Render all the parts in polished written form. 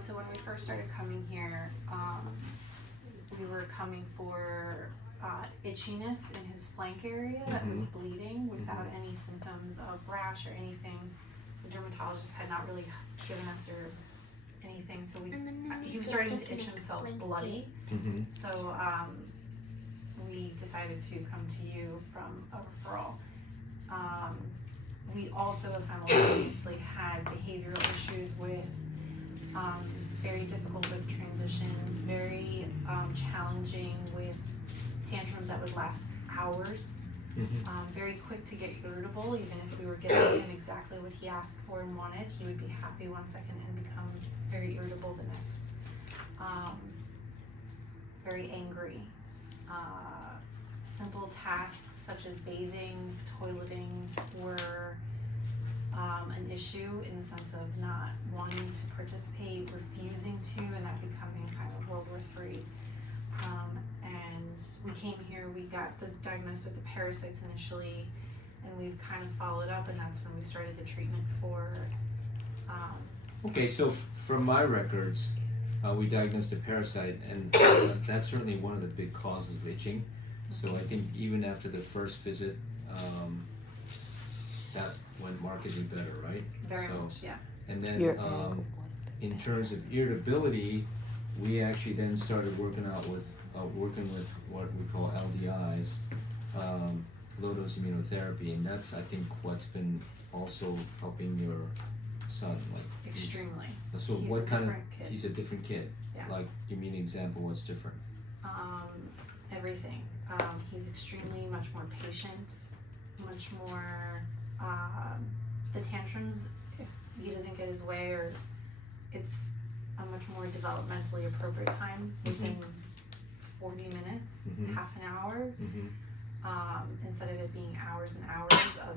So when we first started coming here, we were coming for itchiness in his flank area that was bleeding without any symptoms of rash or anything. The dermatologist had not really given us or anything, so he was starting to itch himself bloody. So we decided to come to you from a referral. We also simultaneously had behavioral issues with very difficult with transitions, very challenging with tantrums that would last hours, very quick to get irritable. Even if we were giving him exactly what he asked for and wanted, he would be happy 1 second and become very irritable the next. Very angry. Simple tasks such as bathing, toileting were an issue in the sense of not wanting to participate, refusing to, and that becoming kind of World War III. And we came here, we got the diagnosis with the parasites initially, and we've kind of followed up, and that's when we started the treatment for Okay, so from my records, we diagnosed a parasite, and that's certainly one of the big causes of itching. So I think even after the first visit, that went markedly better, right? very much, yeah. And then in terms of irritability, we actually then started working with what we call LDIs, low dose immunotherapy, and that's I think what's been also helping your son, like Extremely. So He's what a kind of different kid. he's a different kid? Yeah. Like, give me an example. What's different? Everything. He's extremely much more patient, much more, the tantrums, if he doesn't get his way, or it's a much more developmentally appropriate time within 40 minutes, half an hour, instead of it being hours and hours of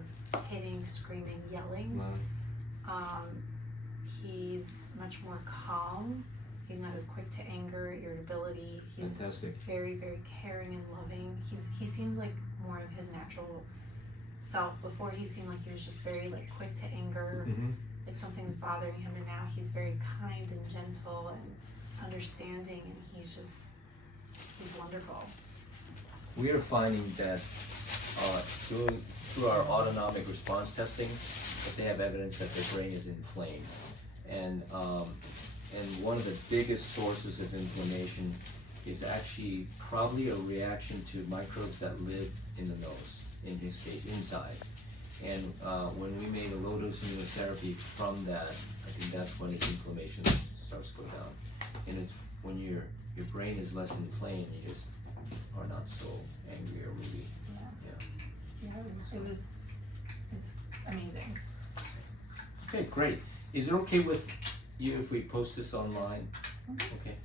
hitting, screaming, yelling. He's much more calm. He's not as quick to anger, irritability. He's Fantastic. very, very caring and loving. He seems like more of his natural self. Before he seemed like he was just very like quick to anger, like something was bothering him, and now he's very kind and gentle and understanding, and he's wonderful. We are finding that through our autonomic response testing, that they have evidence that their brain is inflamed, and one of the biggest sources of inflammation is actually probably a reaction to microbes that live in the nose, in his case, inside. And when we made a low dose immunotherapy from that, I think that's when his inflammation starts to go down. And it's when your brain is less inflamed, you just are not so angry or moody. It's amazing. Okay, great. Is it okay with you if we post this online? Okay.